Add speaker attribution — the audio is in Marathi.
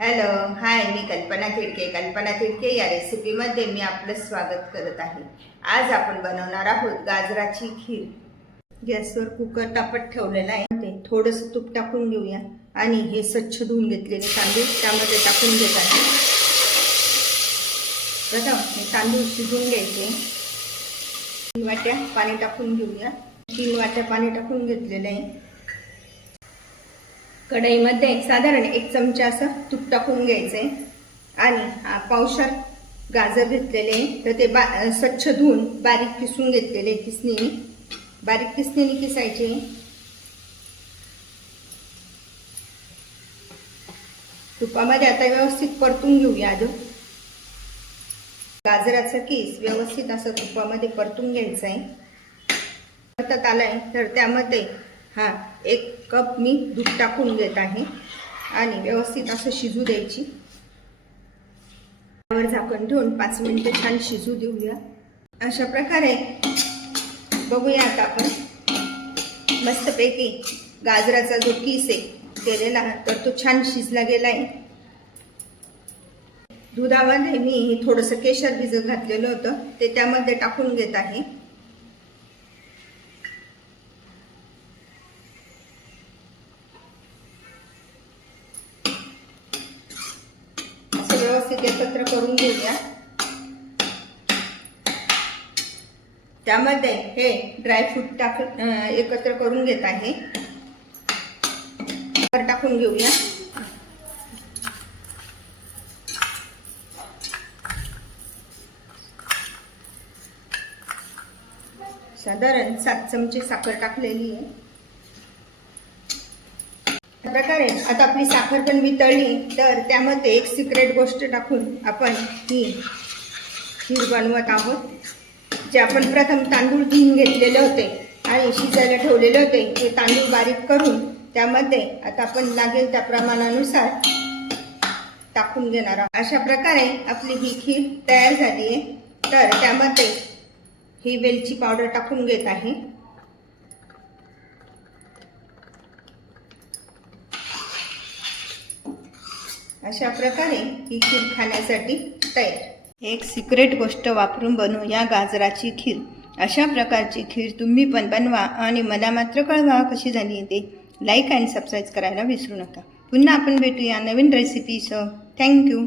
Speaker 1: हॅलो हाय मी कल्पना थिडके. कल्पना थिडके या रेसिपीमध्ये मी आपलं स्वागत करत आहे. आज आपण बनवणार आहोत गाजराची खीर. गॅसवर कुकर तापत ठेवलेला आहे. ते थोडंसं तूप टाकून घेऊया. आणि हे स्वच्छ धुवून घेतलेले तांदूळ त्यामध्ये टाकून घेत आहे. प्रथम हे तांदूळ शिजवून घ्यायचे. तीन वाट्या पाणी टाकून घेऊया. तीन वाट्या पाणी टाकून घेतलेलं आहे. कढईमध्ये साधारण एक चमचा असं तूप टाकून घ्यायचं. आहे आणि पावसात गाजर घेतलेले तर ते बा स्वच्छ धुवून बारीक किसून घेतलेले किसणीने. बारीक किसणीने किसायचे. तुपामध्ये आता व्यवस्थित परतून घेऊया आधी गाजराचं किस व्यवस्थित असं तुपामध्ये परतून घ्यायचं आहे परतत आलाय तर त्यामध्ये हा एक कप मी दूध टाकून घेत आहे. आणि व्यवस्थित असं शिजू द्यायची. वर झाकण ठेवून पाच मिनटं छान शिजू देऊया. अशा प्रकारे बघूया आता आपण. मस्तपैकी गाजराचा जो किस आहे केलेला तर तो छान शिजला गेला आहे. दुधामध्ये मी हे थोडंसं केशर भिजत घातलेलं होतं ते त्यामध्ये टाकून घेत आहे असं व्यवस्थित एकत्र करून घेऊया. त्यामध्ये हे ड्रायफ्रूट टाक एकत्र करून घेत आहे. टाकून घेऊया. साधारण सात चमचे साखर टाकलेली आहे. प्रकारे आता आपली साखर पण वितळली तर त्यामध्ये एक सिक्रेट गोष्ट टाकून आपण ही खीर बनवत आहोत जे आपण प्रथम तांदूळ धुवून घेतलेले होते आणि शिजायला ठेवलेले होते ते तांदूळ बारीक करून त्यामध्ये आता आपण लागेल त्या प्रमाणानुसार टाकून घेणार आहोत. अशा प्रकारे आपली ही खीर तयार झाली आहे. तर त्यामध्ये ही वेलची पावडर टाकून घेत आहे. अशा प्रकारे ही खीर खाण्यासाठी तयार. एक सिक्रेट गोष्ट वापरून बनवू या गाजराची खीर. अशा प्रकारची खीर तुम्ही पण बनवा आणि मला मात्र कळवा कशी झाली ते. लाईक अँड सबस्क्राईब करायला विसरू नका. पुन्हा आपण भेटूया नवीन रेसिपीसह थँक्यू